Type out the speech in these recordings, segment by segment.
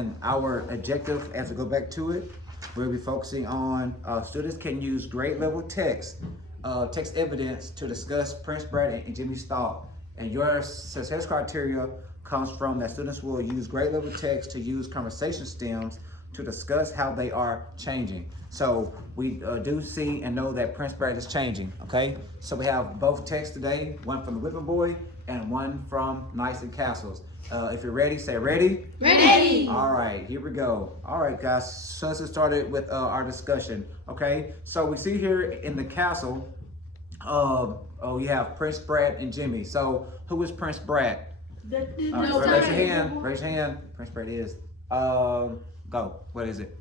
And our objective, as I go back to it, we'll be focusing on students can use grade level text evidence to discuss Prince Brad and Jimmy's thought. And your success criteria comes from that students will use grade level text to use conversation stems to discuss how they are changing. So we do see and know that Prince Brad is changing, okay? So we have both texts today, one from the Whipping Boy and one from Knights and Castles. If you're ready, say ready. Ready. All right, here we go. All right, guys, so let's get started with our discussion, okay? So we see here in the castle, you have Prince Brad and Jimmy. So who is Prince Brad? Raise your hand, raise your hand. Prince Brad is, go, what is it?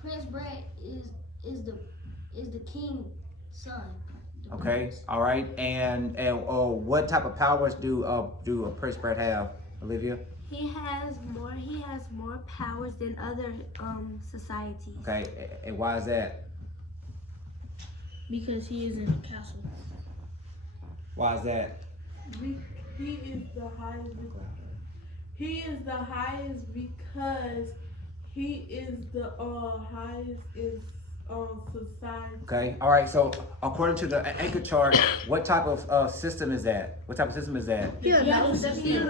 Prince Brad is the king's son. Okay, all right, and what type of powers do Prince Brad have, Olivia? He has more powers than other societies. Okay, and why is that? Because he is in the castle. Why is that? He is the highest. He is the highest because he is the highest in society. Okay, all right. So according to the anchor chart, what type of system is that? What type of system is that? The feudal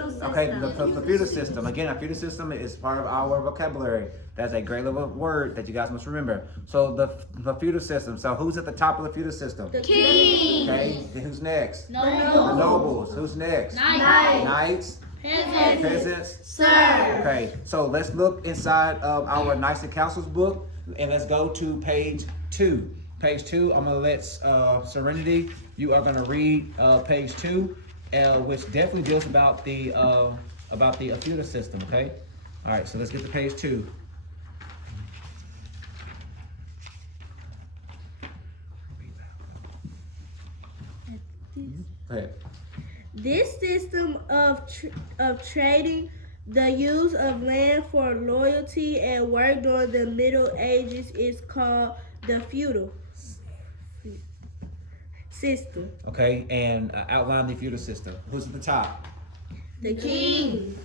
system. Okay, the feudal system. Again, a feudal system is part of our vocabulary. That's a great level word that you guys must remember. So the feudal system. So who's at the top of the feudal system? The king. Okay, then who's next? Nobles. The nobles. Who's next? Knights. Peasants. Sir. Okay, so let's look inside of our Knights and Castles book, and let's go to page 2. Page 2, I'm gonna let Serenity, you are gonna read page 2, which definitely deals about the feudal system. Okay, all right, so let's get to page 2. Go ahead. This system of trading, the use of land for loyalty and work during the Middle Ages is called the feudal system. Okay, and outline the feudal system. Who's at the top? The king,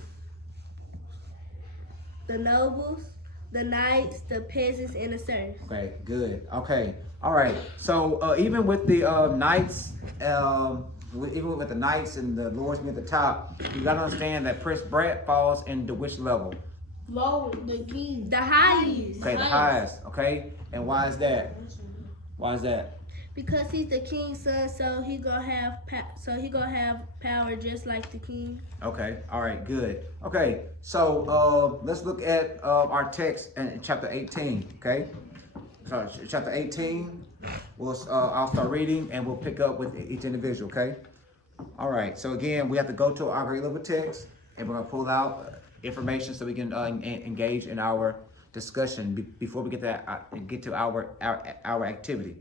the nobles, the knights, the peasants, and the serfs. Okay, good. Okay, all right. So even with the knights, even with the knights and the lords being at the top, you gotta understand that Prince Brad falls into which level? Low, the king. The highest. Okay, the highest. Okay, and why is that? Why is that? Because he's the king's son, so he gonna have power just like the king. Okay, all right, good. Okay, so let's look at our text in chapter 18. Okay, so chapter 18. I'll start reading and we'll pick up with each individual. Okay. All right. So again, we have to go to our grade level text and we're gonna pull out information so we can engage in our discussion before we get to our activity.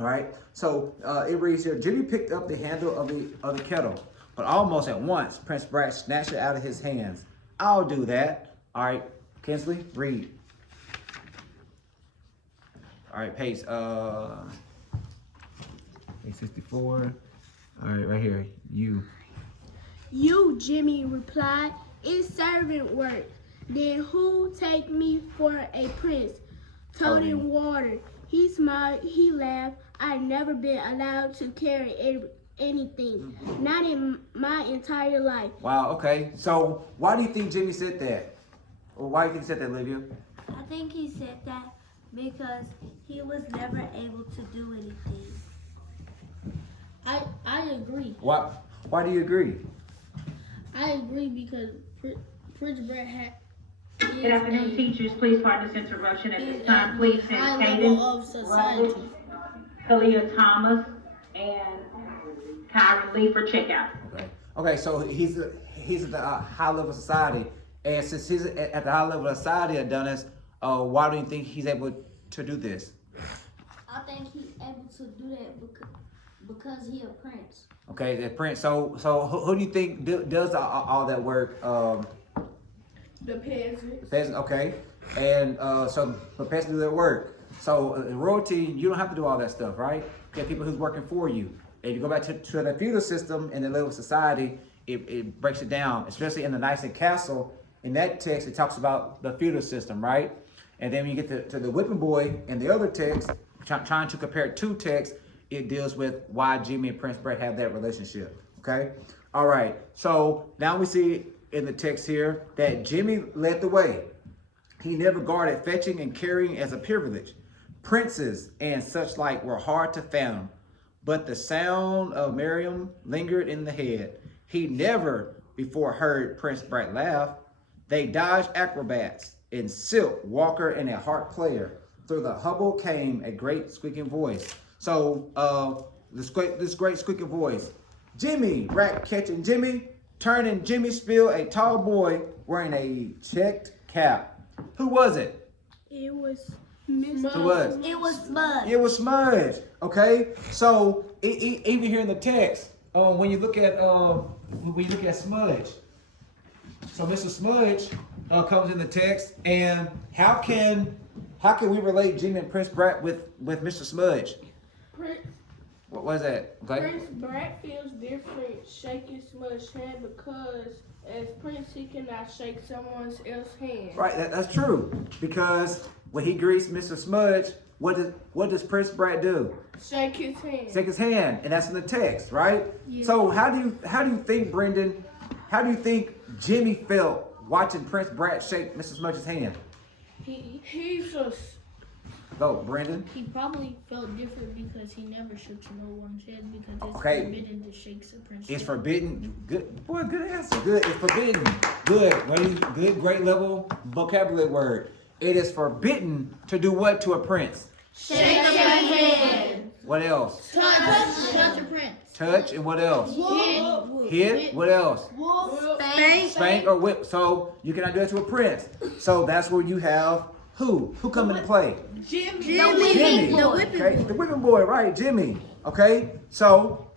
All right. So it reads here: Jimmy picked up the handle of the kettle, but almost at once, Prince Brad snatched it out of his hands. I'll do that. All right, Kinsley, read. All right, page 64. All right, right here. You, Jimmy replied, it's servant work. Then who take me for a prince? Told him water. He smiled, he laughed. I've never been allowed to carry anything, not in my entire life. Wow, okay. So why do you think Jimmy said that? Or why do you think he said that, Olivia? I think he said that because he was never able to do anything. I agree. Why do you agree? I agree because Prince Brad Good afternoon, teachers. Please pardon this interruption at this time. Please send high Caden, level of society. Kalia Thomas, and Kyron Lee for checkout. Okay, so he's at the high level of society. And since he's at the high level of society, Adonis, why do you think he's able to do this? I think he's able to do that because he a prince. Okay, the prince. So who do you think does all that work? The peasants. Peasant, okay, and so the peasants do their work. So royalty, you don't have to do all that stuff, right? Okay, people who's working for you. If you go back to the feudal system in the level of society, it breaks it down, especially in the Knights and Castle. in that text, it talks about the feudal system, right? And then when you get to the whipping boy in the other text, trying to compare two texts, it deals with why Jimmy and Prince Brett have that relationship, okay? All right, so now we see in the text here that Jimmy led the way. He never regarded fetching and carrying as a privilege. Princes and such like were hard to fathom, but the sound of Miriam lingered in the head. He never before heard Prince Brett laugh. They dodged acrobats in silk, Walker and a harp player. Through the hubble came a great squeaking voice. So this great squeaking voice. Jimmy, rat catching Jimmy, turning Jimmy spill a tall boy wearing a checked cap. Who was it? It was Mr. Who was? It was Smudge. It was Smudge. Okay, so even here in the text, when you look at Smudge, so Mr. Smudge comes in the text, and how can we relate Jimmy and Prince Brett with Mr. Smudge? What was that? Okay. Prince Brett feels different shaking Smudge's hand because as Prince he cannot shake someone else's hand. Right, that's true. Because when he greets Mr. Smudge, what does Prince Brett do? Shake his hand. Shake his hand, and that's in the text, right? Yeah. So how do you think, Brendan? How do you think Jimmy felt watching Prince Brett shake Mr. Smudge's hand? He's just. Go, Brendan. He probably felt different because he never shook no one's hand because it's Okay. forbidden to shake a prince. It's forbidden. Good boy, good answer. Good. It's forbidden. Good, great level vocabulary word. It is forbidden to do what to a prince? Shake your hand. What else? Touch a prince. Touch and what else? Hit. What else? Spank or whip. So you cannot do that to a prince. So that's where you have who? Who come into play? Jimmy. Jimmy. Okay, the whipping boy, right? Jimmy. Okay, so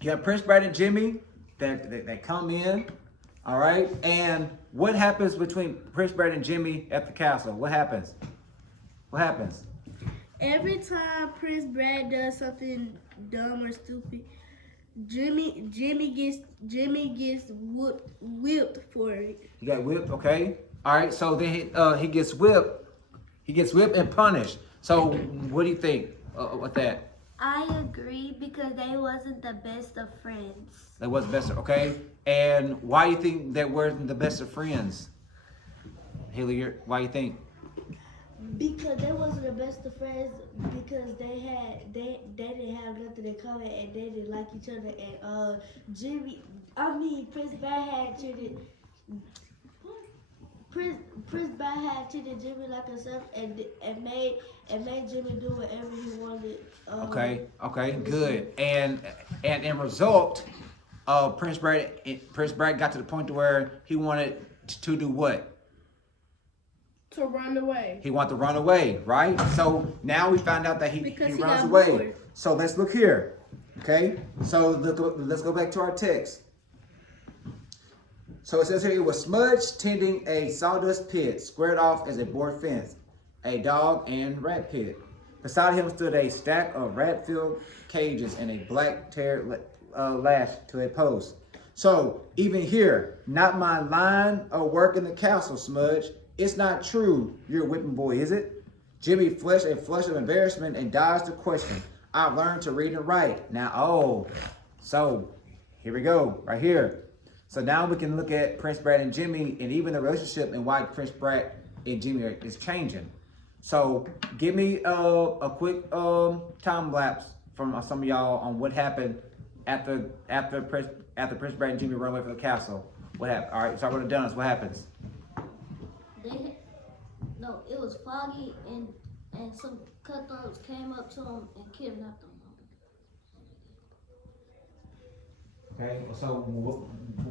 you have Prince Brett and Jimmy that come in. All right, and what happens between Prince Brett and Jimmy at the castle? What happens? What happens? Every time Prince Brad does something dumb or stupid, Jimmy gets whipped for it. He got whipped. Okay. All right. So then he gets whipped. He gets whipped and punished. So what do you think with that? I agree because they wasn't the best of friends. That was best. Okay. And why do you think that weren't the best of friends? Haley, why do you think? Because they wasn't the best of friends because they didn't have nothing in common and they didn't like each other and Prince Brad had treated Prince Brad had treated Jimmy like himself and made Jimmy do whatever he wanted. Okay, good. And in result, Prince Brad got to the point to where he wanted to do what? To run away. He wanted to run away, right? So now we found out that he runs away. bored. So let's look here. Okay? So let's go back to our text. So it says here, it was Smudge tending a sawdust pit, squared off as a board fence, a dog and rat pit. Beside him stood a stack of rat-filled cages and a black tear lashed to a post. So even here, not my line of work in the castle, Smudge. It's not true you're a whipping boy, is it? Jimmy flushed a flush of embarrassment and dodged the question. I've learned to read and write. Now, so here we go, right here. So now we can look at Prince Brett and Jimmy and even the relationship and why Prince Brett and Jimmy is changing. So give me a quick time lapse from some of y'all on what happened after Prince Brett and Jimmy run away from the castle. What happened? All right, so I would have done this. What happens? It was Foggy and some cutthroats came up to him and kidnapped him. Okay, so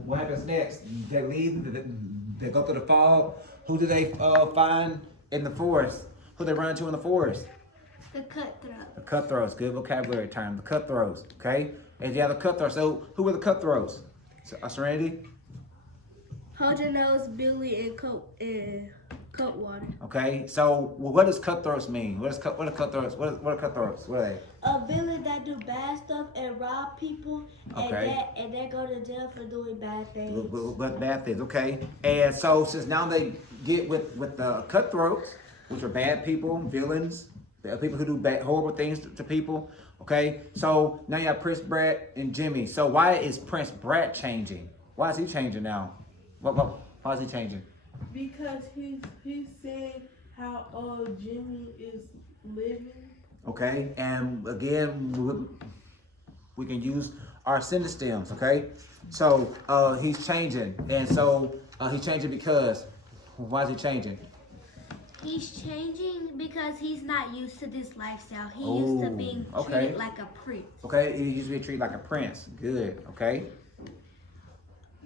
what happens next? They leave, they go through the fog. Who do they find in the forest? Who they run into in the forest? The cutthroats. The cutthroats, good vocabulary term. The cutthroats, okay? And you have the cutthroats. So who were the cutthroats? Serenity? Hold your nose, Billy and Cutwater. Okay, so what does cutthroats mean? What are cutthroats? What are cutthroats? What are they? A villain that do bad stuff and rob people, Okay. and they go to jail for doing bad things. But bad things, okay? And so since now they get with the cutthroats, which are bad people, villains, the people who do bad, horrible things to people, okay? So now you have Prince Brett and Jimmy. So why is Prince Brett changing? Why is he changing now? Why is he changing? Because he's saying how Jimmy is living. Okay, and again, we can use our sentence stems, okay? So he's changing, and so he's changing because, why is he changing? He's changing because he's not used to this lifestyle. He used to being okay. treated like a prince. Okay, he used to be treated like a prince. Good, okay?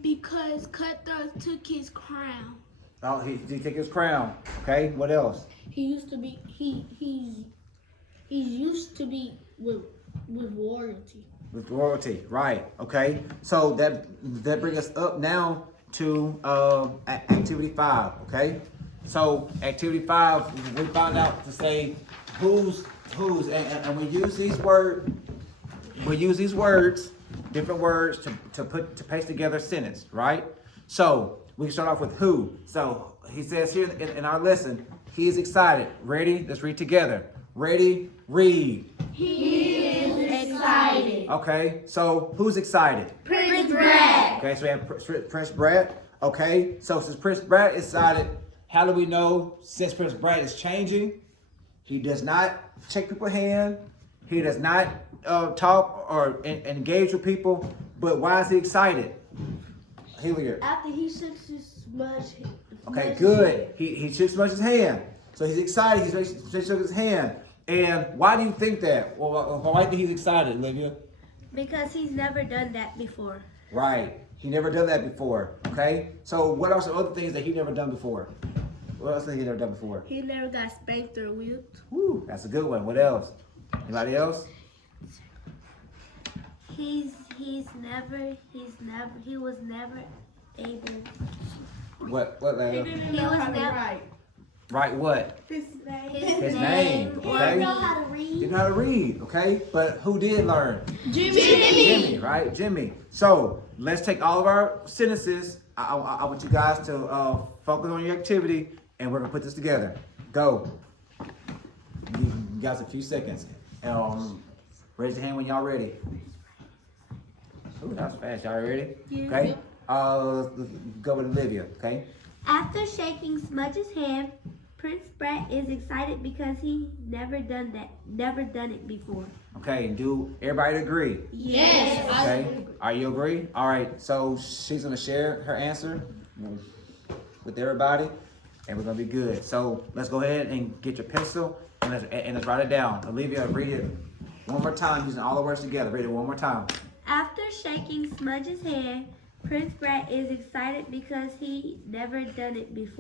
Because Cutthroat took his crown. Oh, he took his crown. Okay, what else? He used to be he's used to be with royalty. With royalty, right? Okay, so that brings us up now to activity 5. Okay, so activity 5, we found out to say who's, and we use these words. We use these words, different words to paste together a sentence, right? So we can start off with who. So he says here in our lesson, he is excited. Ready? Let's read together. Ready? Read. He is excited. Okay, so who's excited? Prince Brett. Okay, so we have Prince Brett. Okay, so since Prince Brett is excited, how do we know since Prince Brett is changing? He does not shake people's hand. He does not talk or engage with people. But why is he excited? Hilliard. After he shook his smudge. Okay, good. He shook his hand. So he's excited. He shook his hand. And why do you think that? Well, why do you think he's excited, Olivia? Because he's never done that before. Right. He never done that before. Okay. So what are some other things that he never done before? What else has he never done before? He never got spanked or whipped. Woo, that's a good one. What else? Anybody else? He was never able. What? He Layla? didn't He know was how to never- write. Right. What? His name. His name. He Okay. didn't know how to read. Didn't know how to read. Okay. But who did learn? Jimmy. Jimmy, right? Jimmy. So let's take all of our sentences. I want you guys to focus on your activity, and we're gonna put this together. Go. You guys a few seconds. Raise your hand when y'all ready. Ooh, that was fast. Y'all ready? Yeah. Okay. Let's go with Olivia. Okay. After shaking Smudge's hand, Prince Brett is excited because he never done it before. Okay. Do everybody agree? Yes. Okay. Are you agree? All right. So she's gonna share her answer with everybody, and we're gonna be good. So let's go ahead and get your pencil and let's write it down. Olivia, read it one more time using all the words together. Read it one more time. After shaking Smudge's hand, Prince Brett is excited because he never done it before.